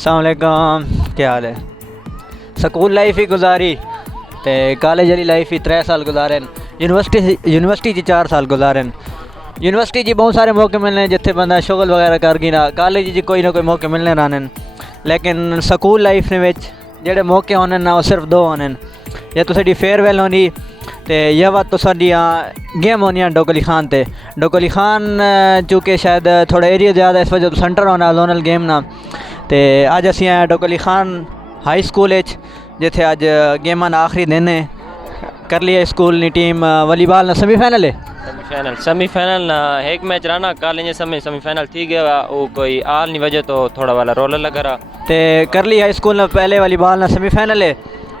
अस्सलाम वालेकुम, क्या हाल है। स्कूल लाइफ ही गुजारी ते कॉलेज वाली लाइफ ही 3 साल गुजारे, यूनिवर्सिटी जी 4 साल गुजारे। यूनिवर्सिटी जी बहुत सारे मौके मिलने जिथे बंदा शुगल वगैरह कर गिना, कॉलेज जी कोई ना कोई मौके मिलने रहने, लेकिन स्कूल लाइफ जेह्ड़े मौके होने ना वो सिर्फ 2 होने। या तो साडी फेयरवेल होनी ते या बात तो साडियां गेम होनियां डोगली खान ते। डोगली खान चूँकि शायद थोड़ा एरिया ज़्यादा इस वजह तो सेंटर होना जोनल गेम ना, ते अज असी आए डोगली खान हाई स्कूल जिथे अज गेमां आखिरी दिन है। कर लिया स्कूल नी टीम वॉलीबॉल ना सेमीफाइनल है। सेमीफाइनल ना एक मैच रहा ना कॉलेज सेमीफाइनल थी गया, वो कोई आल नहीं वजह तो थोड़ा वाला रोलर लगा रहा। ते कर ली हाई स्कूल ना पहले वॉलीबॉल ना सेमीफाइनल है,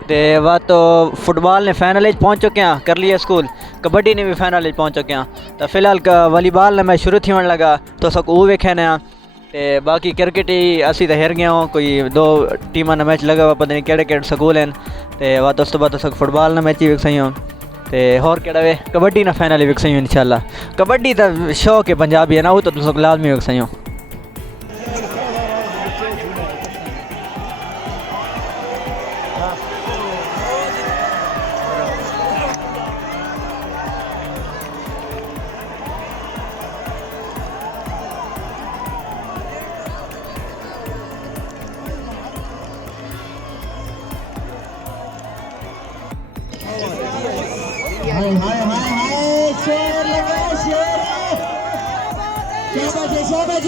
ते वह तो फुटबॉल ने फाइनल पहुँच चुके हैं। कर लिया स्कूल कबड्डी ने भी फाइनल पहुँच चुके हैं। तो फिलहाल वॉलीबॉल ने मैच शुरू थी होने लगा तो सब वो वेखे ने। ते बाकी क्रिकेट ही असी तो हार गए हो, कोई 2 टीमां ना मैच लगा हुआ, पता नहीं केड़े स्कूल हैं। ते वह तो उस तो बाद तो फुटबॉल ना मैच ही विक सही हो, ते होर केड़ा वे कबड्डी ना फाइनल विक सही हो इंशाल्लाह। कबड्डी तो शौक है पंजाबी है ना, वो तो तुम लाजमी विक सही हो। हाय हाय हाय हाय शेर लगा शेर। शाबाश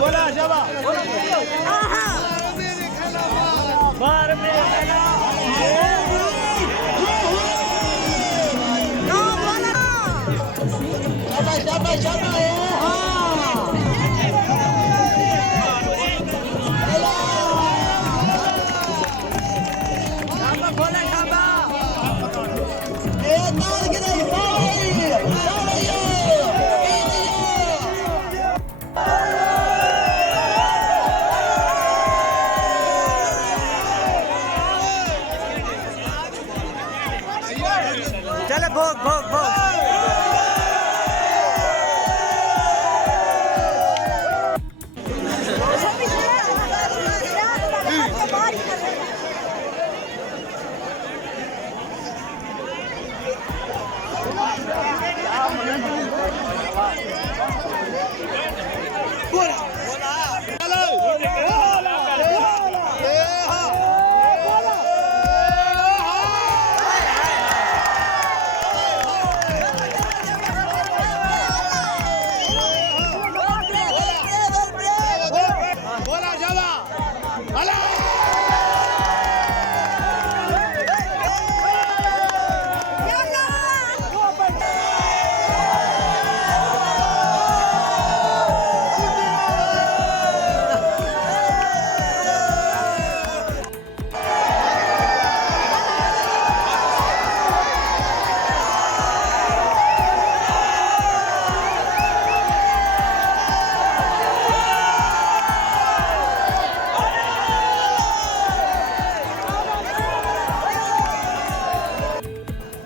बोला शाबाश बाहर में शाबाश चले भोग भोग भोग।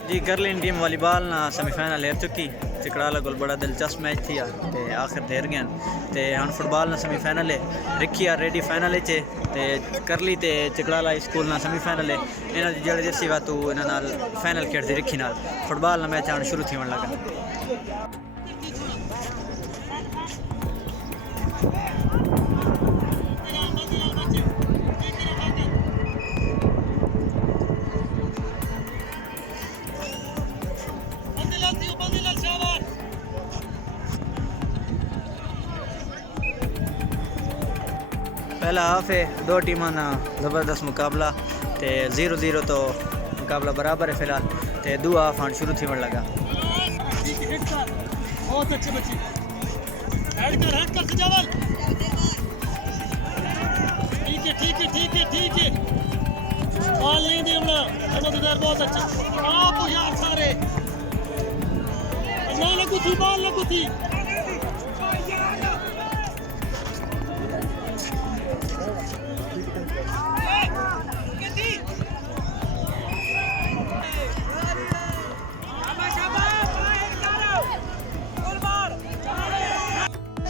जी करलिन टीम वॉलीबॉल ना सेमीफाइनल हेर चुकी। चिकड़ाला कोल बड़ा दिलचस्प मैच थी ते आखिर देर गए ते हम फुटबॉल ना सेमीफाइनल है। रिखी आ रेडी फाइनल ते करली ते चिकड़ाला स्कूल ना सेमीफाइनल है। इन्हों जड़े जर्सी वा तू इन्हों फाइनल खेड़ती रिखी नाल फुटबॉल ना मैच आने शुरू थी होने लगा। पहला हाफ है 2 टीमां ना ज़बरदस्त मुकाबला ते 0-0 तो मुकाबला बराबर है फिलहाल। ते दो हाफ हाँ शुरू थी लगा। बहुत अच्छे बच्चे हेड कर सजावल। ठीक है बॉल नहीं देना बहुत अच्छा। आप यार सारे बॉल लगू थी।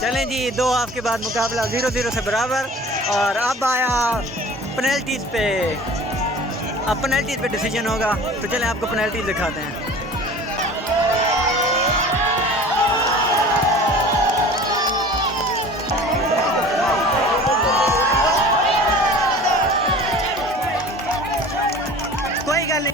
चलें जी, 2 हाफ के बाद मुकाबला 0-0 से बराबर। और अब आया पेनल्टीज़ पे, अब पेनल्टीज़ पे डिसीजन होगा। तो चलें आपको पेनल्टीज़ दिखाते हैं। कोई गल नहीं,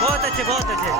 बहुत अच्छे, बहुत अच्छे।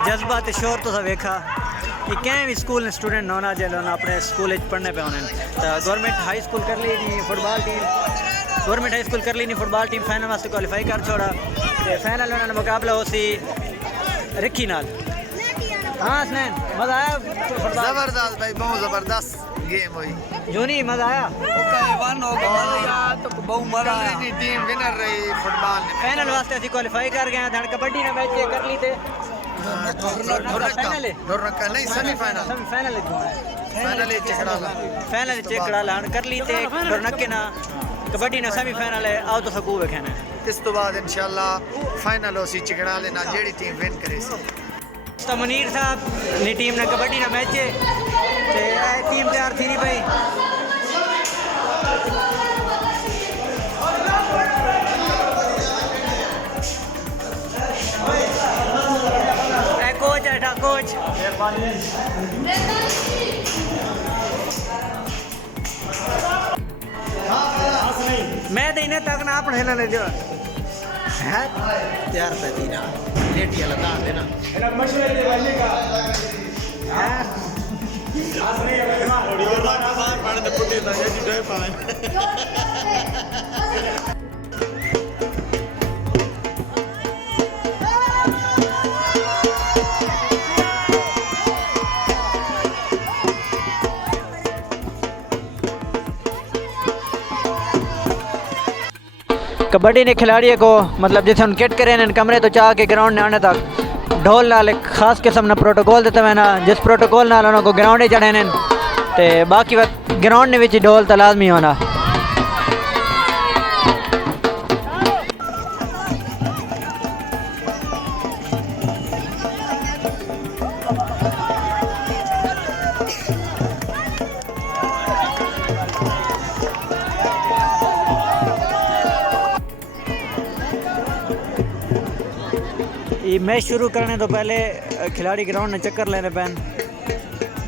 जज्बा तो शोर तो वेखा कि कैं भी स्कूल ने स्टूडेंट होना चाहिए अपने स्कूल पढ़ने पे होने। तो गवर्नमेंट हाई स्कूल कर ली नहीं football team, government high school कर ली नहीं फुटबॉल टीम फाइनल वास्ते क्वालीफाई कर छोड़ा। तो फाइनल उन्होंने मुकाबला हो सी रिक्की नाल। हाँ स्नैन मज़ा आया? जबरदस्त भाई, बहुत जबरदस्त गेम हुई। जो नहीं मज़ा आया? टीम विनर रही फुटबॉल ने। फाइनल वास्ते असं क्वालीफाई कर गए। धन कबड्डी ने मैच कर ली थे नहीं सेमीफाइनल फाइनल फाइनल चेकड़ा लान कर ली थे नक्के ना कबड्डी ना सेमीफाइनल है। आओ तो सकूब खेना इस तो बाद इंशाल्लाह फाइनल हो सी चिकड़ा लेना जेड़ी टीम विन करे सी। तो मुनीर साहब नी टीम ने कबड्डी ना मैच है ते टीम तैयार थी नहीं भाई। कोच है कोच मैं तो इन्हें तक ना अपने हिलने दो है यार पतीना लेटी लगा देना मशवरे दे वाले का है बाहर पड़े तो पुटी दा ये डे पाए। कबड्डी ने खिलाड़ियों को मतलब जैसे उन किट करें इन कमरे तो चाह के ग्राउंड ने आने तक ढोल नाल एक खास किस्म ना प्रोटोकॉल देते हुए ना जिस प्रोटोकॉल नाल उन्होंने ग्राउंड चढ़े ने ते बाकी वक्त ग्राउंड ने विच ढोल तो लाजमी होना। ये मैच शुरू करने तो पहले खिलाड़ी ग्राउंड में चक्कर लेने पैन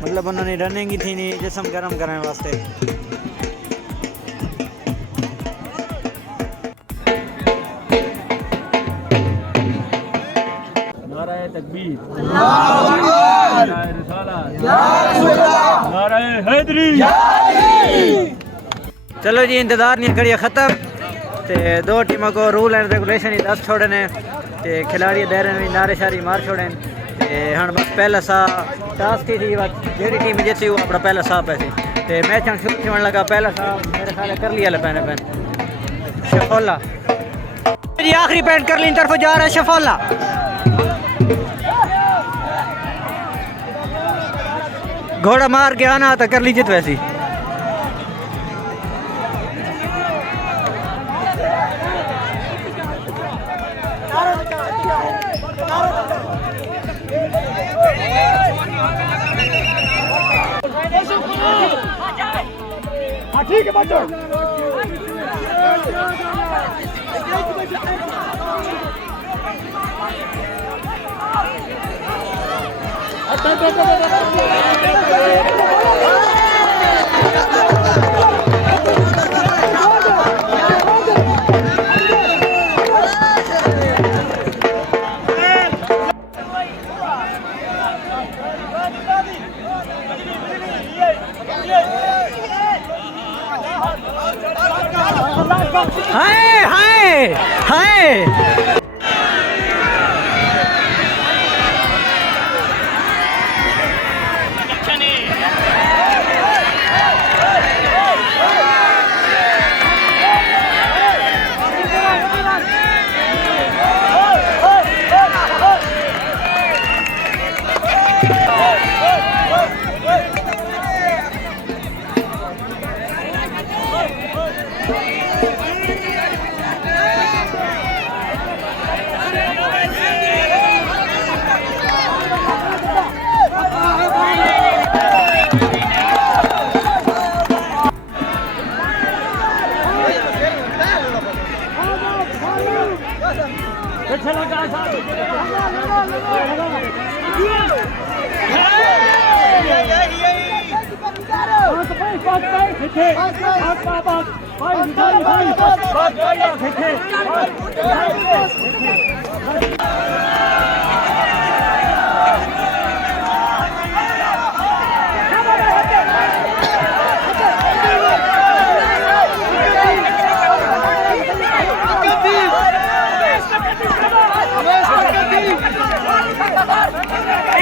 मतलब उन्होंने रनिंग ही थी नहीं जिस्म गर्म करने वास्ते। नाराए तकबीर, नाराए रिसालत, नाराए हैदरी। चलो जी इंतज़ार नहीं करिए ख़त्म। तो 2 टीमों को रूल एंड रेगुलेशन ही दस छोड़ने ते खिलाड़ी दायरे में नारे शारी मार छोड़े। हाँ बस पहला सा टास्क थी जी टीम जैसी वो अपना पहला सा पैसे तो मैच हम शुरू होने लगा। पहला सा मेरे ख्याल कर लिया पैन शफोला जी आखिरी पैंट कर ली तरफ जा रहा है शफोला। घोड़ा मार के आना तो कर लीजिए वैसी। ठीक है बच्चों हाय हाय हाय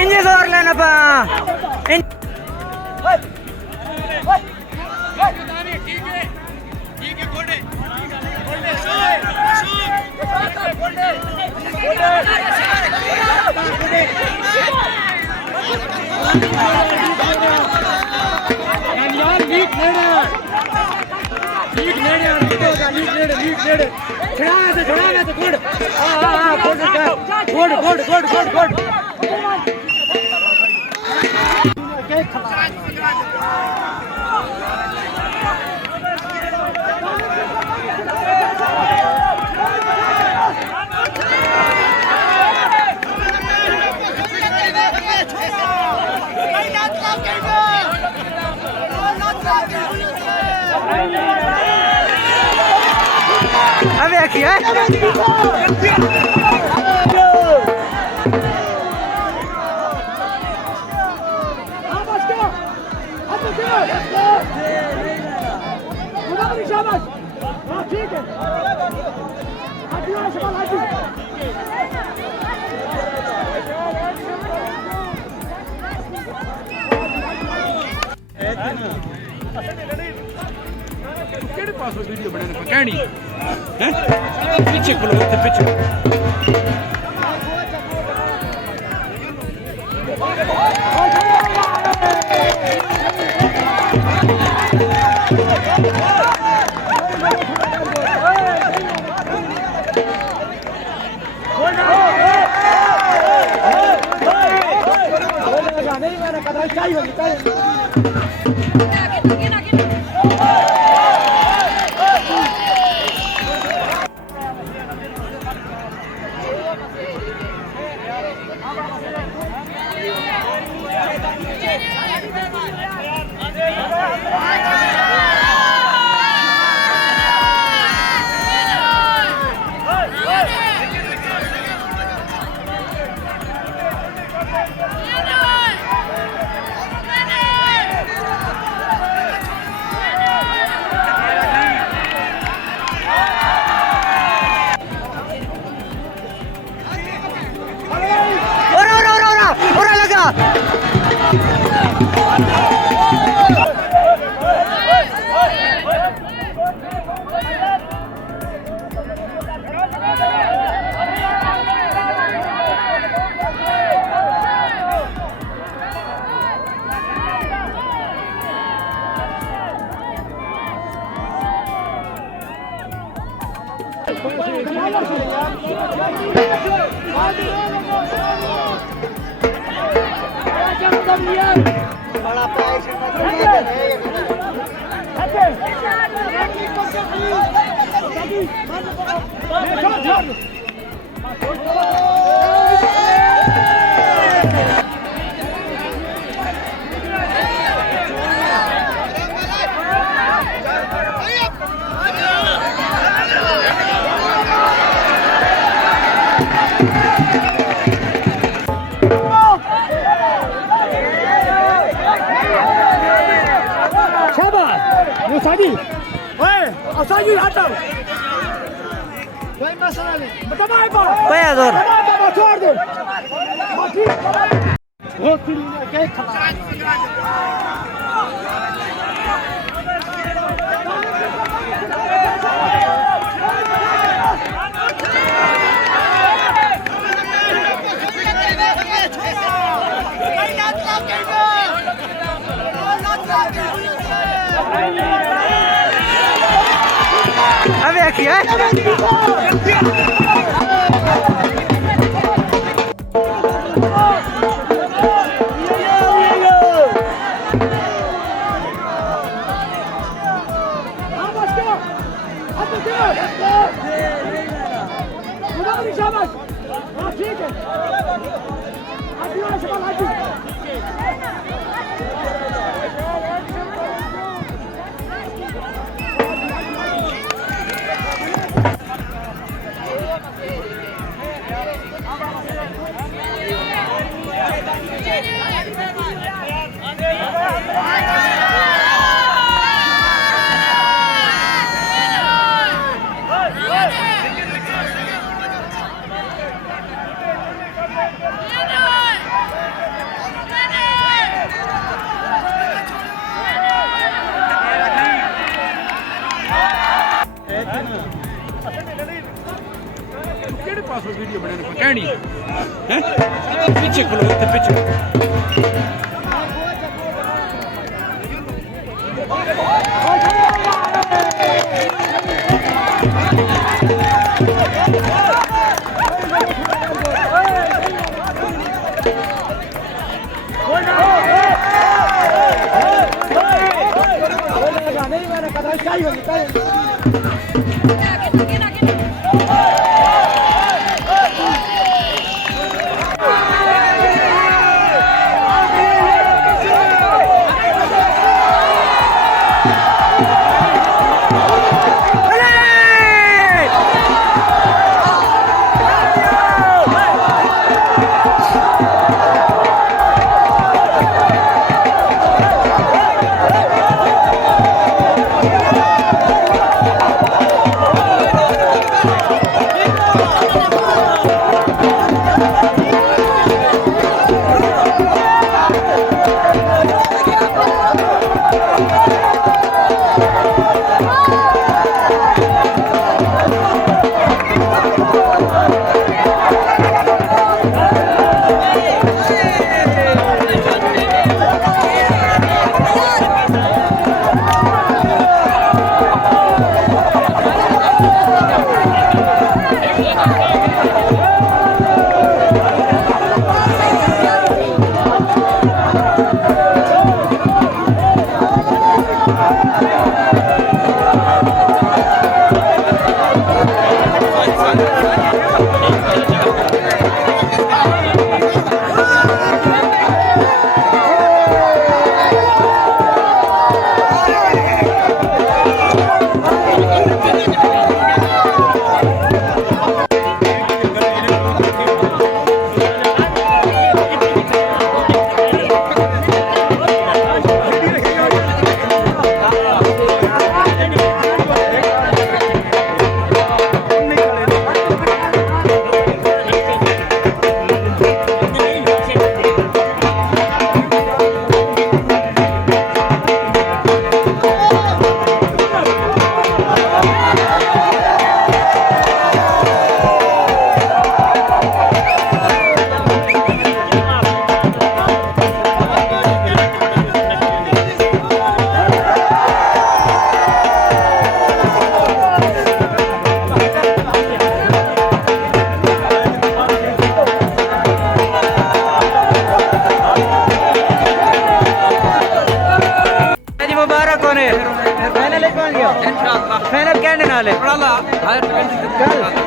इंजे जोर लेना पा अबे क्या केड़े पास वीडियो बनाने पर कहनी हैं पीछे खोलो पीछे Vaya dor. A ver aqui, ਕਿਹੜੇ ਪਾਸੋਂ ਵੀਡੀਓ ਬਣਾਉਣੀ ਕੋਈ ਕਹਿਣੀ ਹੈ ਪਿੱਛੇ ਖਲੋ ਇੱਥੇ ਪਿੱਛੇ बन गया इंशाल्लाह फाइनल कहने नाल है बड़ा हायर सेकेंडरी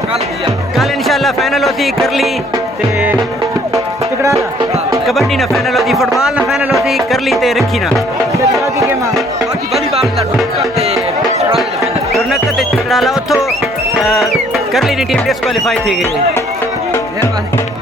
कल दिया कल इंशाल्लाह फाइनल होती कर ली ते टकराला कबड्डी ना फाइनल होती फुटबॉल ना फाइनल होती कर ली ते रखी ना ते बाकी गेमां बाकी वॉलीबॉल दा ढुक्का ते टूर्नामेंट ते टकराला उतो कर ली नी टीम डिस्क्वालीफाई थी गई मेहरबानी